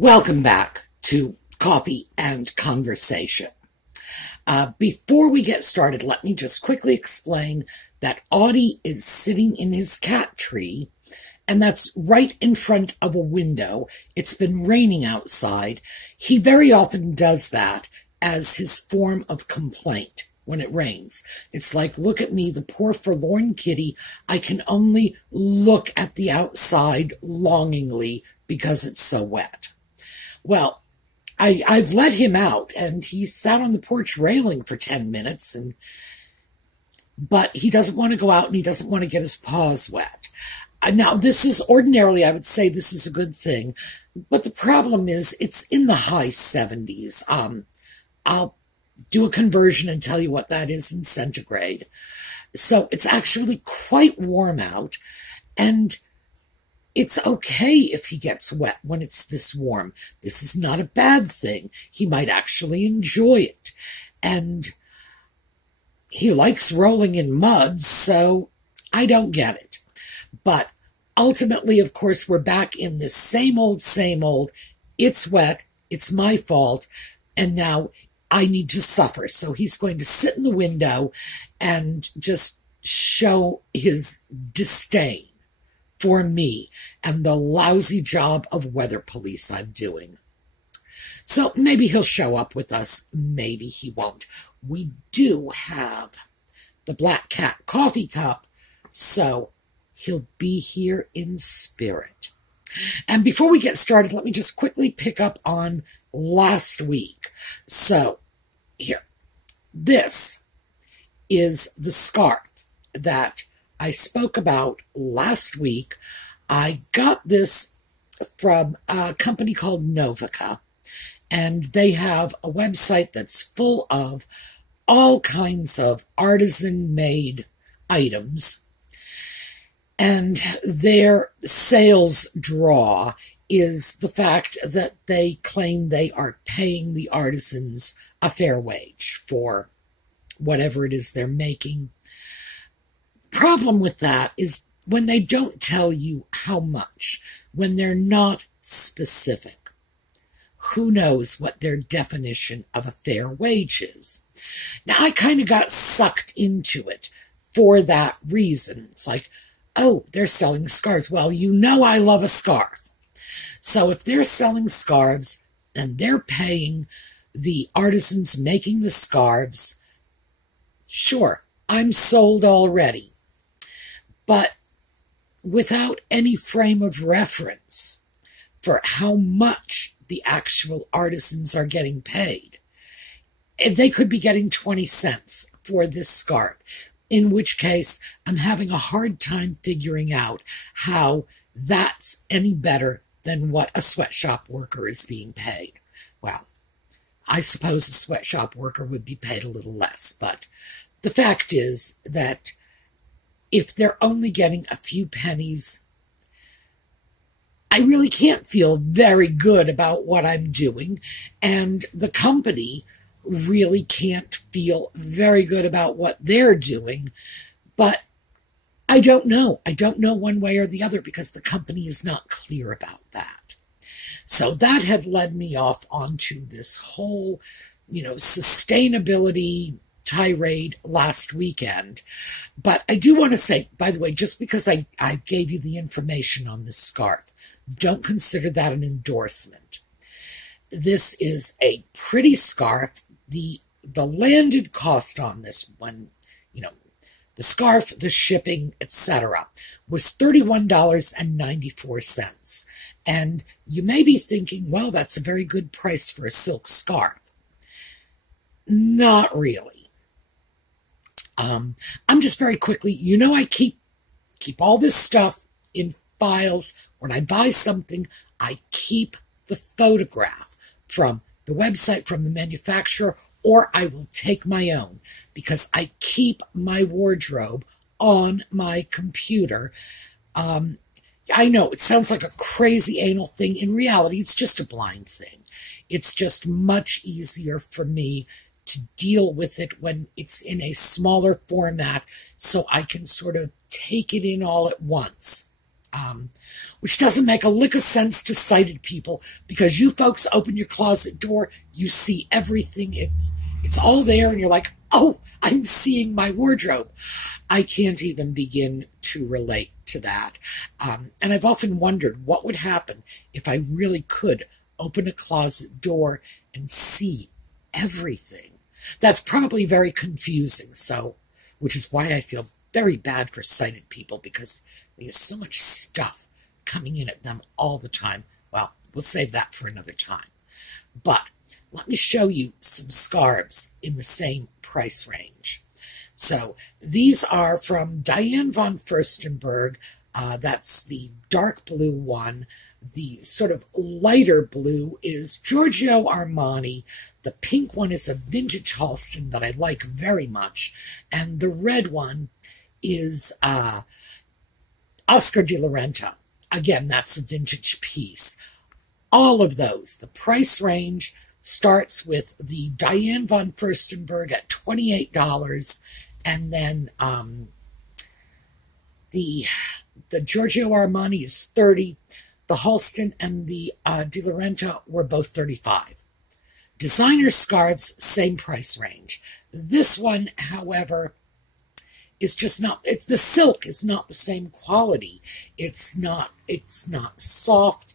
Welcome back to Coffee and Conversation. Before we get started, let me just quickly explain that Audie is sitting in his cat tree, and that's right in front of a window. It's been raining outside. He very often does that as his form of complaint when it rains. It's like, look at me, the poor forlorn kitty. I can only look at the outside longingly because it's so wet. Well, I've let him out, and he sat on the porch railing for 10 minutes, but he doesn't want to go out, and he doesn't want to get his paws wet. Now, this is ordinarily, I would say this is a good thing, but the problem is it's in the high 70s. I'll do a conversion and tell you what that is in centigrade. So it's actually quite warm out, and it's okay if he gets wet when it's this warm. This is not a bad thing. He might actually enjoy it. And he likes rolling in mud, so I don't get it. But ultimately, of course, we're back in this same old. It's wet, it's my fault, and now I need to suffer. So he's going to sit in the window and just show his disdain for me and the lousy job of weather police I'm doing. So maybe he'll show up with us, maybe he won't. We do have the Black Cat coffee cup, so he'll be here in spirit. And before we get started, let me just quickly pick up on last week. So here, this is the scarf that I spoke about last week. I got this from a company called Novica, and they have a website that's full of all kinds of artisan-made items, and their sales draw is the fact that they claim they are paying the artisans a fair wage for whatever it is they're making. Problem with that is when they don't tell you how much, when they're not specific. Who knows what their definition of a fair wage is? Now, I kind of got sucked into it for that reason. It's like, oh, they're selling scarves. Well, you know I love a scarf. So if they're selling scarves and they're paying the artisans making the scarves, sure, I'm sold already. But without any frame of reference for how much the actual artisans are getting paid, they could be getting 20 cents for this scarf, in which case I'm having a hard time figuring out how that's any better than what a sweatshop worker is being paid. Well, I suppose a sweatshop worker would be paid a little less, but the fact is that if they're only getting a few pennies, I really can't feel very good about what I'm doing, and the company really can't feel very good about what they're doing, but I don't know. I don't know one way or the other because the company is not clear about that. So that had led me off onto this whole, sustainability tirade last weekend. But I do want to say, by the way, just because I gave you the information on this scarf, don't consider that an endorsement. This is a pretty scarf. The landed cost on this one, the scarf, the shipping, etc., was $31.94. And you may be thinking, well, that's a very good price for a silk scarf. Not really. I'm just very quickly, I keep all this stuff in files. When I buy something, I keep the photograph from the website, from the manufacturer, or I will take my own because I keep my wardrobe on my computer. I know it sounds like a crazy anal thing. In reality, it's just a blind thing. It's just much easier for me to deal with it when it's in a smaller format so I can sort of take it in all at once. which doesn't make a lick of sense to sighted people, because you folks open your closet door, you see everything. It's all there, and you're like, oh, I'm seeing my wardrobe. I can't even begin to relate to that. And I've often wondered what would happen if I really could open a closet door and see everything. That's probably very confusing, which is why I feel very bad for sighted people, because there's so much stuff coming in at them all the time. Well, we'll save that for another time. But let me show you some scarves in the same price range. So these are from Diane von Furstenberg. That's the dark blue one. The sort of lighter blue is Giorgio Armani. The pink one is a vintage Halston that I like very much. And the red one is Oscar de la Renta. Again, that's a vintage piece. All of those, the price range starts with the Diane von Furstenberg at $28, and then the Giorgio Armani is $30. The Halston and the de la Renta were both $35. Designer scarves, same price range. This one, however, is just not, the silk is not the same quality. It's not soft.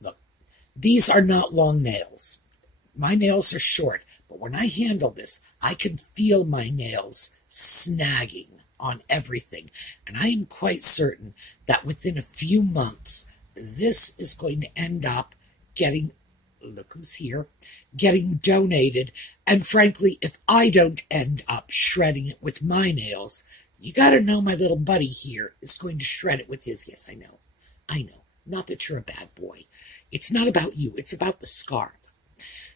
Look, these are not long nails. My nails are short, but when I handle this, I can feel my nails snagging on everything. And I am quite certain that within a few months, this is going to end up getting, look who's here, getting donated. And frankly, if I don't end up shredding it with my nails, you got to know my little buddy here is going to shred it with his. Yes, I know. Not that you're a bad boy. It's not about you. It's about the scarf.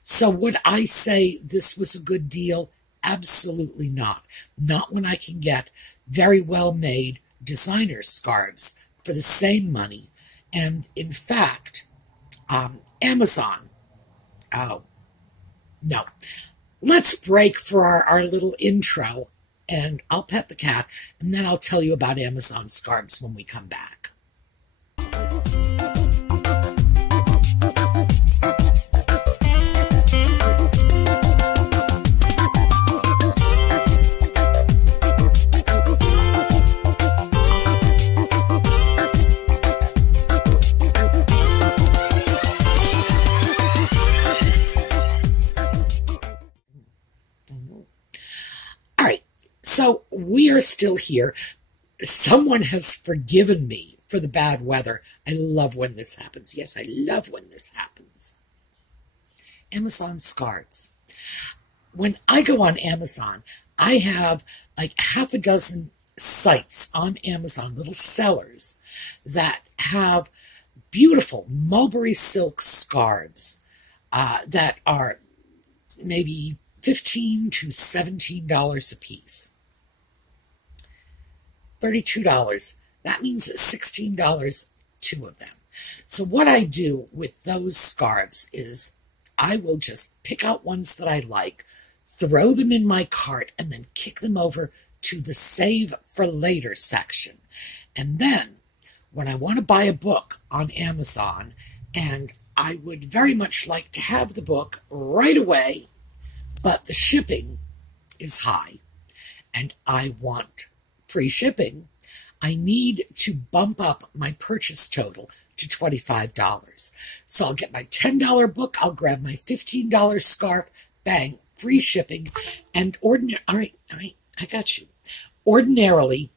So would I say this was a good deal? Absolutely not. Not when I can get very well-made designer scarves for the same money. And in fact, Amazon, oh, no. Let's break for our little intro, and I'll pet the cat, and then I'll tell you about Amazon scarves when we come back. So we are still here. Someone has forgiven me for the bad weather. I love when this happens. Yes, I love when this happens. Amazon scarves. When I go on Amazon, I have like half a dozen sites on Amazon, little sellers that have beautiful mulberry silk scarves that are maybe $15 to $17 a piece. $32. That means $16, two of them. So what I do with those scarves is I will just pick out ones that I like, throw them in my cart, and then kick them over to the Save for Later section. And then when I want to buy a book on Amazon, and I would very much like to have the book right away, but the shipping is high, and I want free shipping, I need to bump up my purchase total to $25. So I'll get my $10 book, I'll grab my $15 scarf, bang, free shipping, and all right, I got you. Ordinarily,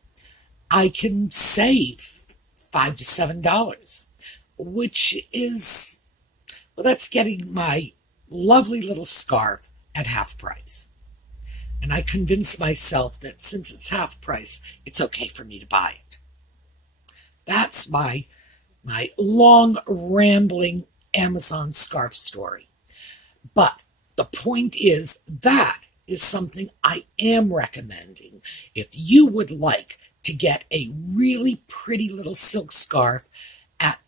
I can save $5 to $7, which is, well, that's getting my lovely little scarf at half price. And I convince myself that since it's half price, it's okay for me to buy it. That's my long, rambling Amazon scarf story. But the point is, that is something I am recommending. If you would like to get a really pretty little silk scarf at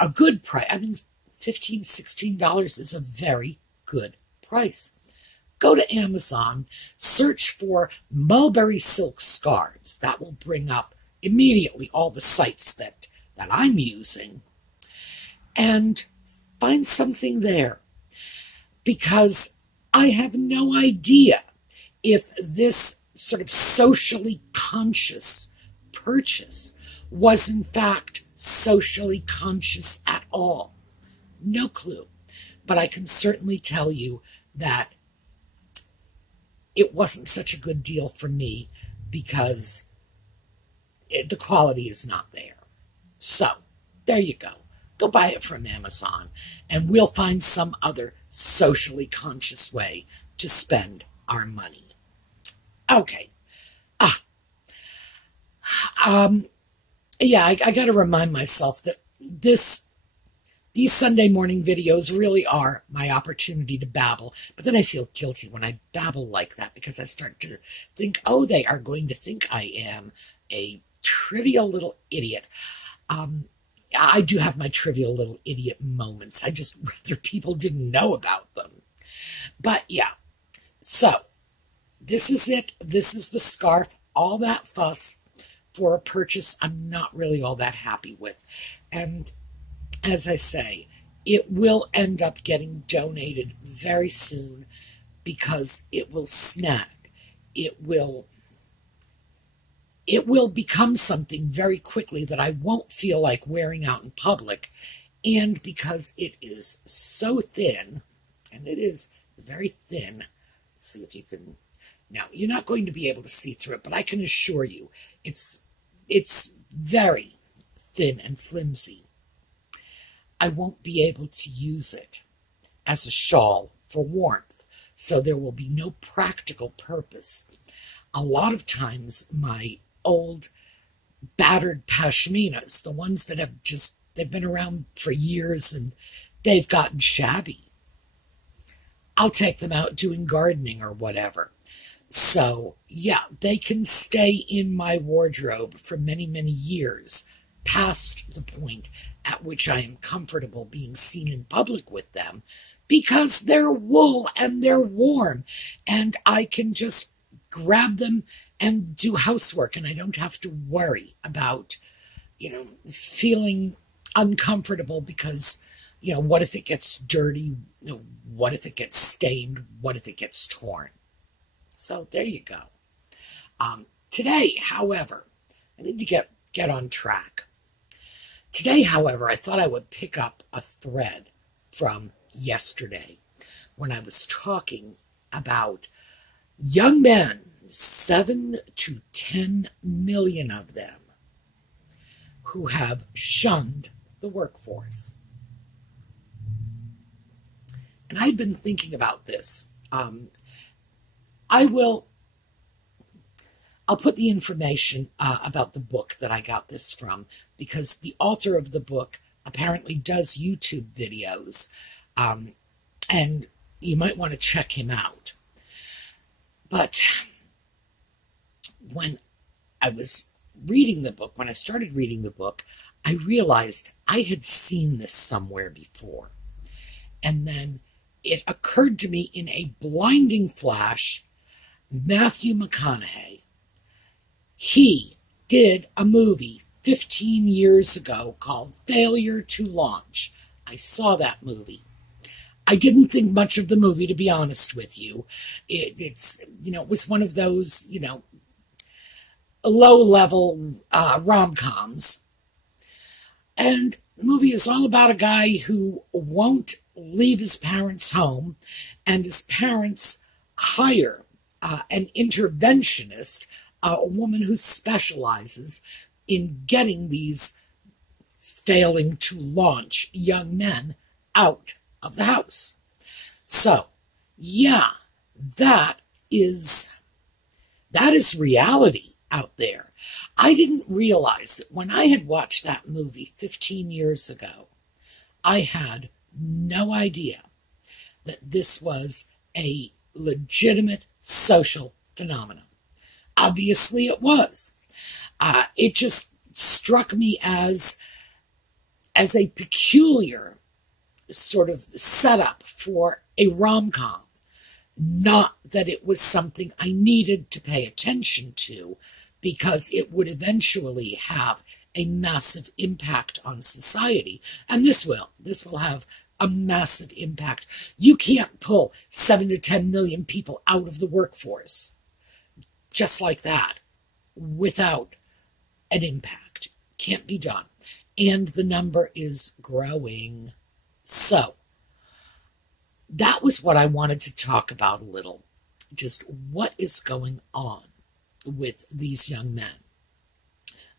a good price, I mean, $15, $16 is a very good price. Go to Amazon, search for mulberry silk scarves. That will bring up immediately all the sites that I'm using and find something there, because I have no idea if this sort of socially conscious purchase was in fact socially conscious at all. No clue. But I can certainly tell you that it wasn't such a good deal for me, because the quality is not there. So, there you go. Go buy it from Amazon, and we'll find some other socially conscious way to spend our money. Okay. Yeah, I got to remind myself that these Sunday morning videos really are my opportunity to babble, but then I feel guilty when I babble like that, because I start to think, oh, they are going to think I am a trivial little idiot. I do have my trivial little idiot moments. I just rather people didn't know about them. But yeah, so this is it. This is the scarf. All that fuss for a purchase I'm not really all that happy with. And as I say, it will end up getting donated very soon, because it will snag. It will become something very quickly that I won't feel like wearing out in public. And because it is so thin, and it is very thin, let's see if you can, now you're not going to be able to see through it, but I can assure you it's very thin and flimsy. I won't be able to use it as a shawl for warmth, so there will be no practical purpose. A lot of times my old battered pashminas, the ones that they've been around for years and they've gotten shabby, I'll take them out doing gardening or whatever. So yeah, they can stay in my wardrobe for many, many years, past the point at which I am comfortable being seen in public with them, because they're wool and they're warm, and I can just grab them and do housework, and I don't have to worry about, feeling uncomfortable because, what if it gets dirty? What if it gets stained? What if it gets torn? So there you go. Today, however, I need to get on track. Today, however, I thought I would pick up a thread from yesterday when I was talking about young men, 7 to 10 million of them, who have shunned the workforce. And I've been thinking about this. I'll put the information about the book that I got this from, because the author of the book apparently does YouTube videos, and you might want to check him out. But when I was reading the book, when I started reading the book, I realized I had seen this somewhere before. And then it occurred to me in a blinding flash, Matthew McConaughey. He did a movie 15 years ago called Failure to Launch. I saw that movie. I didn't think much of the movie, to be honest with you. It was one of those, low-level rom-coms. And the movie is all about a guy who won't leave his parents' home, and his parents hire an interventionist, a woman who specializes in getting these failing to launch young men out of the house. So, yeah, that is reality out there. I didn't realize that when I had watched that movie 15 years ago, I had no idea that this was a legitimate social phenomenon. Obviously it was. It just struck me as a peculiar sort of setup for a rom-com. Not that it was something I needed to pay attention to, because it would eventually have a massive impact on society. And this will have a massive impact. You can't pull 7 to 10 million people out of the workforce just like that without an impact. Can't be done. And the number is growing. So that was what I wanted to talk about a little. Just what is going on with these young men.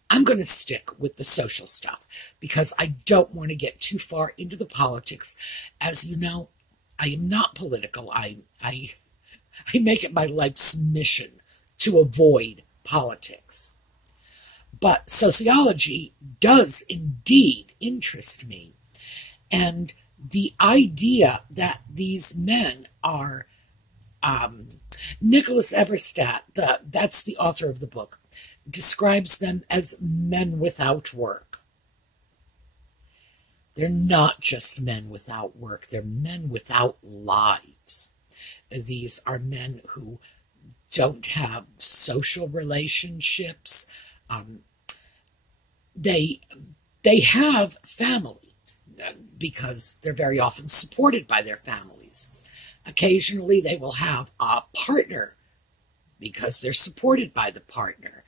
I'm going to stick with the social stuff because I don't want to get too far into the politics. As you know, I am not political. I make it my life's mission to avoid politics. But sociology does indeed interest me. And the idea that these men are, Nicholas Eberstadt, that's the author of the book, describes them as men without work. They're not just men without work, they're men without lives. These are men who don't have social relationships. They have family because they're very often supported by their families. Occasionally they will have a partner because they're supported by the partner,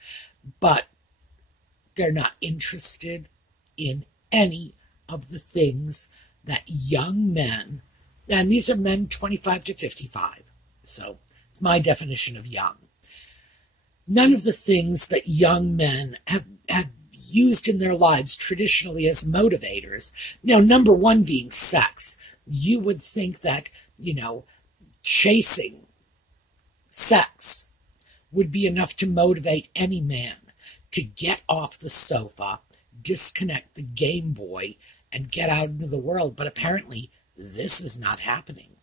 but they're not interested in any of the things that young men, and these are men 25 to 55, so it's my definition of young. None of the things that young men have used in their lives traditionally as motivators. Now, number one being sex. You would think that, chasing sex would be enough to motivate any man to get off the sofa, disconnect the Game Boy, and get out into the world. But apparently, this is not happening.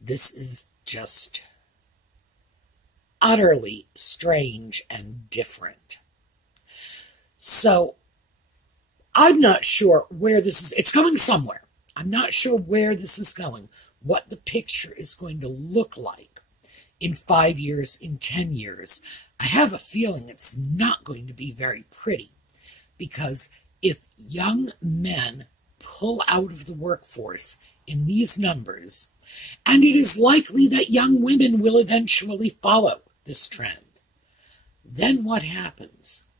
This is just utterly strange and different. So, I'm not sure where this is. It's going somewhere. I'm not sure where this is going, what the picture is going to look like in 5 years, in 10 years. I have a feeling it's not going to be very pretty, because if young men pull out of the workforce in these numbers, and it is likely that young women will eventually follow this trend, then what happens?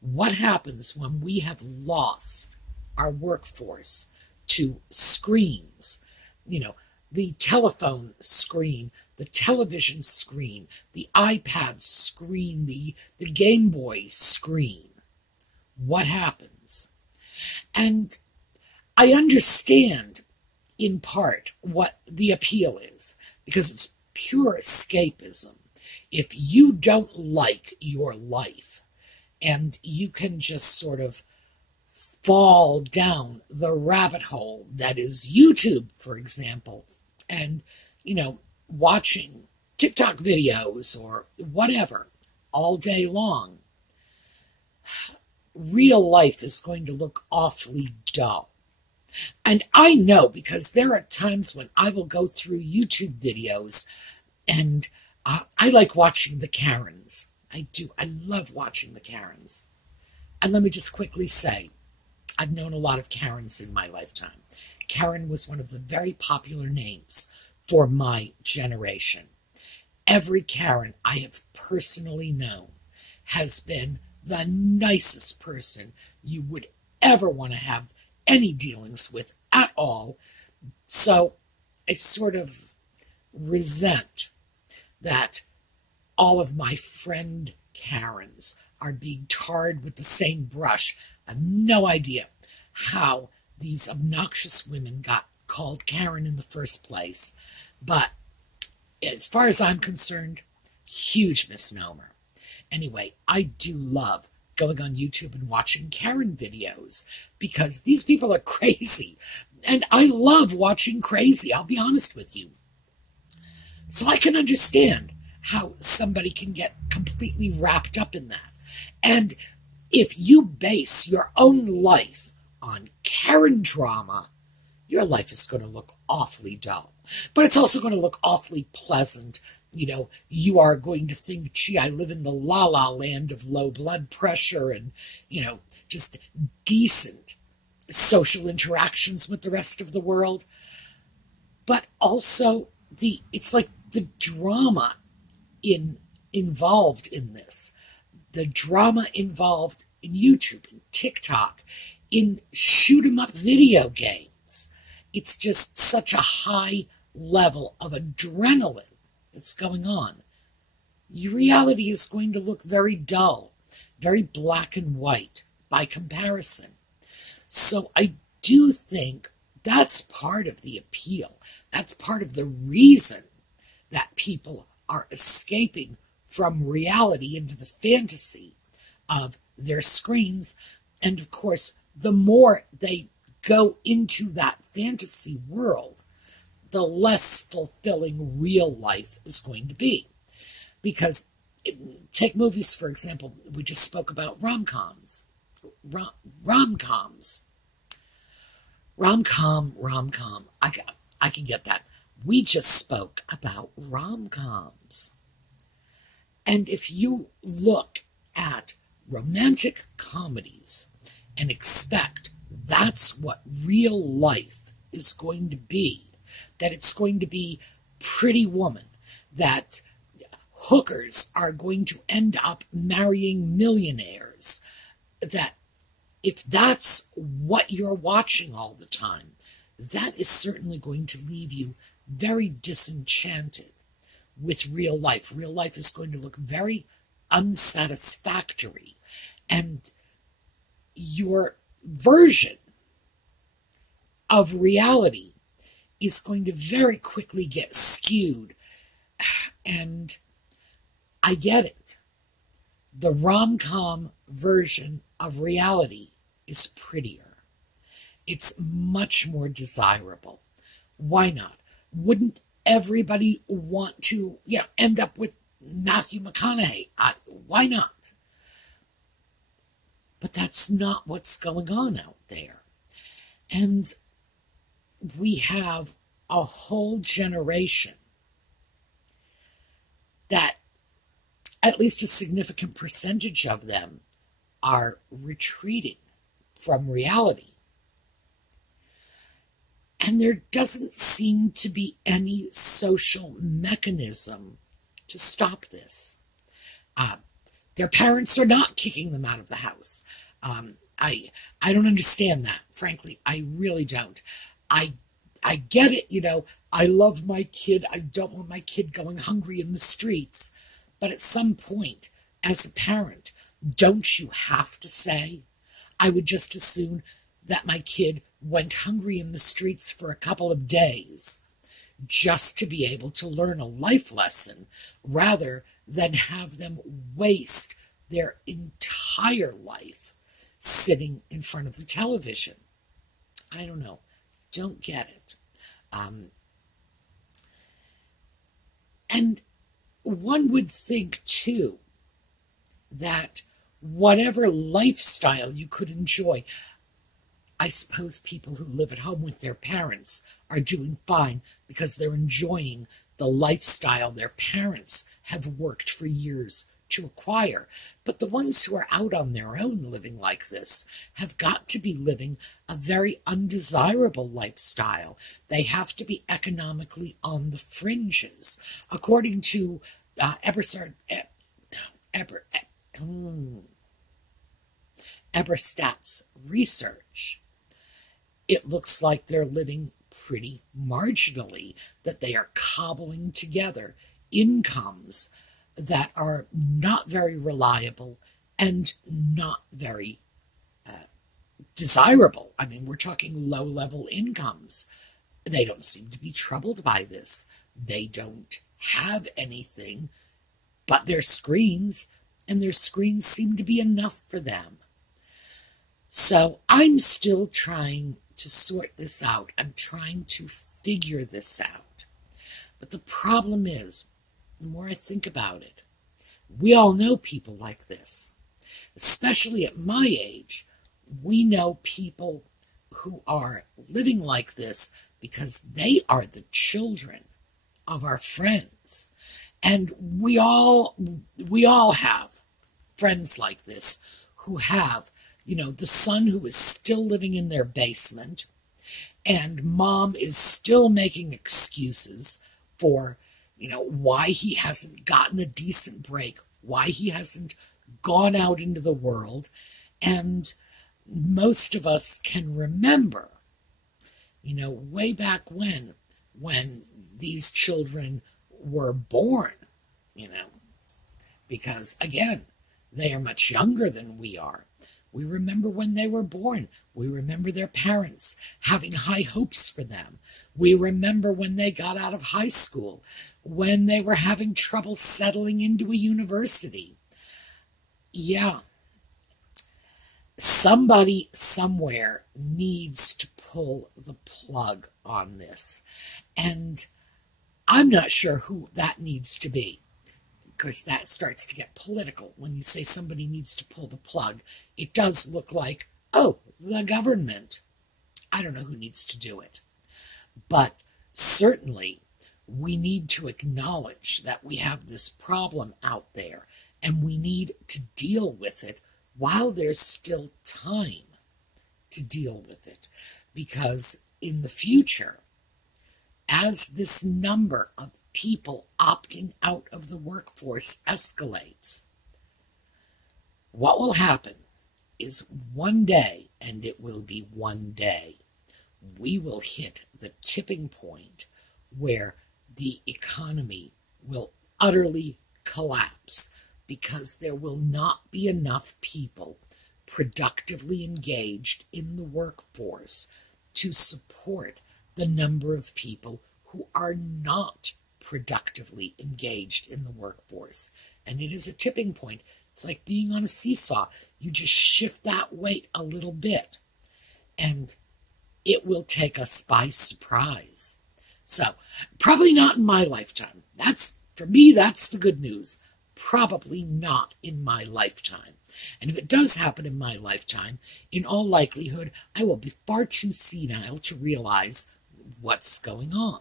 What happens when we have lost our workforce to screens? The telephone screen, the television screen, the iPad screen, the Game Boy screen. What happens? And I understand, in part, what the appeal is, because it's pure escapism. If you don't like your life, and you can just sort of fall down the rabbit hole that is YouTube, for example, and, watching TikTok videos or whatever all day long, real life is going to look awfully dull. And I know, because there are times when I will go through YouTube videos, and I like watching the Karens. I do. I love watching the Karens. And let me just quickly say, I've known a lot of Karens in my lifetime. Karen was one of the very popular names for my generation. Every Karen I have personally known has been the nicest person you would ever want to have any dealings with at all. So I sort of resent that all of my friend Karens are being tarred with the same brush. I have no idea how these obnoxious women got called Karen in the first place. But as far as I'm concerned, huge misnomer. Anyway, I do love going on YouTube and watching Karen videos, because these people are crazy. And I love watching crazy, I'll be honest with you. So I can understand how somebody can get completely wrapped up in that. And if you base your own life on Karen drama, your life is going to look awfully dull. But it's also going to look awfully pleasant. You know, you are going to think, gee, I live in the la-la land of low blood pressure and, you know, just decent social interactions with the rest of the world. But also, it's like the drama involved in this. The drama involved in YouTube and TikTok, in shoot-'em-up video games. It's just such a high level of adrenaline that's going on. Your reality is going to look very dull, very black and white by comparison. So I do think that's part of the appeal. That's part of the reason that people are escaping from reality into the fantasy of their screens. And of course, the more they go into that fantasy world, the less fulfilling real life is going to be. Because, take movies, for example, we just spoke about rom-coms. Rom-com. I can get that. We just spoke about rom-coms. And if you look at romantic comedies and expect that's what real life is going to be, that it's going to be Pretty Woman, that hookers are going to end up marrying millionaires, that if that's what you're watching all the time, that is certainly going to leave you very disenchanted with real life. Real life is going to look very unsatisfactory, and your version of reality is going to very quickly get skewed. And I get it. The rom-com version of reality is prettier. It's much more desirable. Why not? Wouldn't everybody want to, end up with Matthew McConaughey? Why not? But that's not what's going on out there. And we have a whole generation that, at least a significant percentage of them, are retreating from reality. And there doesn't seem to be any social mechanism to stop this. Their parents are not kicking them out of the house. I don't understand that, frankly. I really don't. I get it, I love my kid. I don't want my kid going hungry in the streets. But at some point, as a parent, don't you have to say, I would just as soon that my kid went hungry in the streets for a couple of days just to be able to learn a life lesson rather than have them waste their entire life sitting in front of the television. I don't know. Don't get it. And one would think, too, that whatever lifestyle you could enjoy, I suppose people who live at home with their parents are doing fine because they're enjoying the lifestyle their parents have worked for years to acquire. But the ones who are out on their own living like this have got to be living a very undesirable lifestyle. They have to be economically on the fringes. According to Eberstadt's research, it looks like they're living pretty marginally, that they are cobbling together incomes that are not very reliable and not very desirable. I mean, we're talking low-level incomes. They don't seem to be troubled by this. They don't have anything but their screens, and their screens seem to be enough for them. So I'm still trying to sort this out. I'm trying to figure this out. But the problem is, the more I think about it, we all know people like this. Especially at my age, we know people who are living like this because they are the children of our friends. And we all have friends like this who have, the son who is still living in their basement, and mom is still making excuses for, why he hasn't gotten a decent break, why he hasn't gone out into the world. And most of us can remember, way back when these children were born, because again, they are much younger than we are. We remember when they were born. We remember their parents having high hopes for them. We remember when they got out of high school, when they were having trouble settling into a university. Yeah. Somebody somewhere needs to pull the plug on this. And I'm not sure who that needs to be, because that starts to get political. When you say somebody needs to pull the plug, it does look like, oh, the government. I don't know who needs to do it. But certainly we need to acknowledge that we have this problem out there, and we need to deal with it while there's still time to deal with it. Because in the future, as this number of people opting out of the workforce escalates, what will happen is one day, and it will be one day, we will hit the tipping point where the economy will utterly collapse, because there will not be enough people productively engaged in the workforce to support the number of people who are not productively engaged in the workforce. And it is a tipping point. It's like being on a seesaw. You just shift that weight a little bit, and it will take us by surprise. So, probably not in my lifetime. For me, that's the good news. Probably not in my lifetime. And if it does happen in my lifetime, in all likelihood, I will be far too senile to realize what's going on.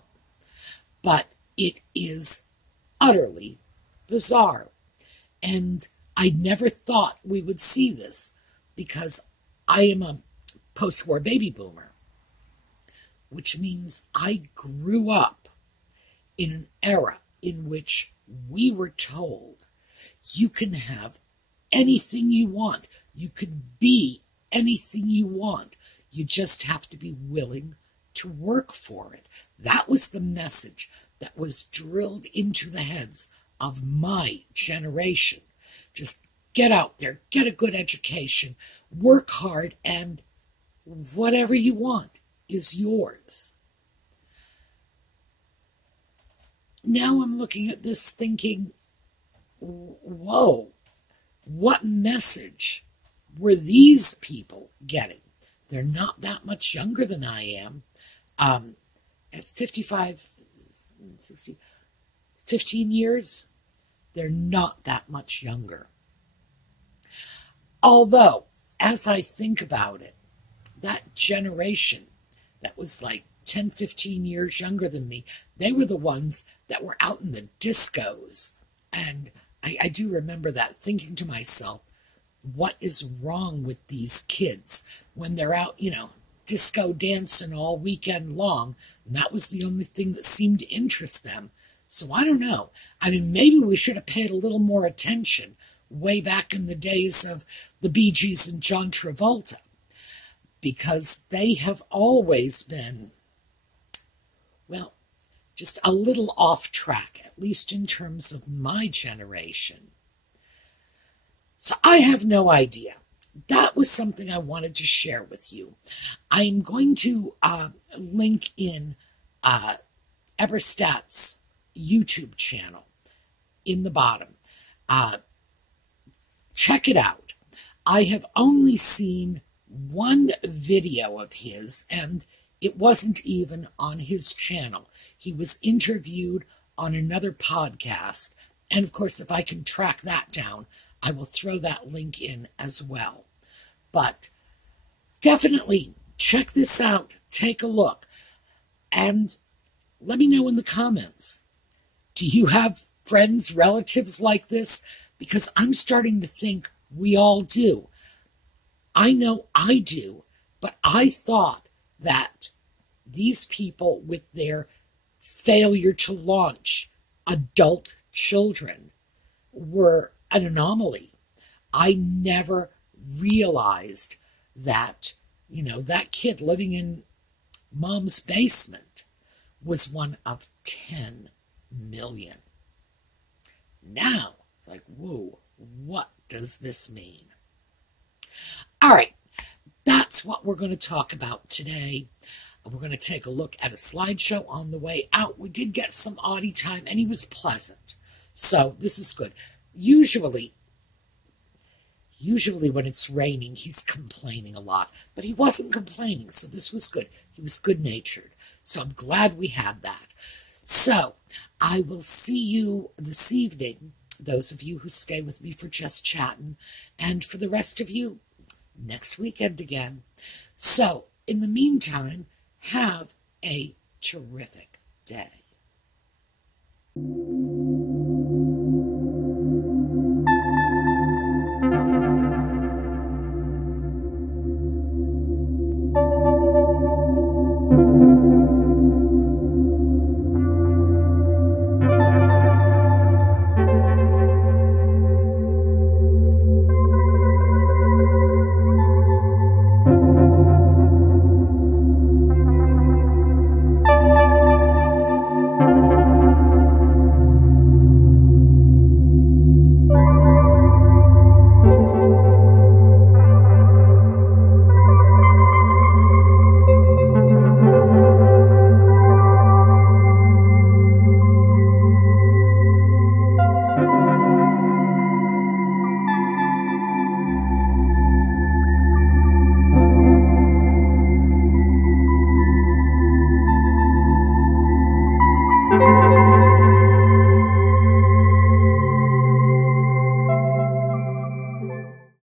But it is utterly bizarre. And I never thought we would see this, because I am a post-war baby boomer, which means I grew up in an era in which we were told you can have anything you want. You can be anything you want. You just have to be willing to work for it. That was the message that was drilled into the heads of my generation. Just get out there, get a good education, work hard, and whatever you want is yours. Now I'm looking at this thinking, whoa, what message were these people getting? They're not that much younger than I am. At 55, 60, 15 years, they're not that much younger. Although, as I think about it, that generation that was like 10, 15 years younger than me, they were the ones that were out in the discos. And I do remember that, thinking to myself, what is wrong with these kids when they're out, disco dancing all weekend long? And that was the only thing that seemed to interest them. So I don't know. I mean, maybe we should have paid a little more attention way back in the days of the Bee Gees and John Travolta, because they have always been, well, just a little off track, at least in terms of my generation. So I have no idea. That was something I wanted to share with you. I'm going to link in Eberstadt's YouTube channel in the bottom. Check it out. I have only seen one video of his, and it wasn't even on his channel. He was interviewed on another podcast. And of course, if I can track that down, I will throw that link in as well. But definitely check this out. Take a look. And let me know in the comments. Do you have friends, relatives like this? Because I'm starting to think we all do. I know I do, but I thought that these people with their failure to launch adult children were an anomaly. I never realized that, that kid living in mom's basement was one of 10 million. Now, it's like, whoa, what does this mean? All right, that's what we're going to talk about today. We're going to take a look at a slideshow on the way out. We did get some Audie time, and he was pleasant. So this is good. Usually when it's raining, he's complaining a lot. But he wasn't complaining, so this was good. He was good-natured. So I'm glad we had that. So I will see you this evening, those of you who stay with me for Just Chatting, and for the rest of you, next weekend again. So in the meantime, have a terrific day.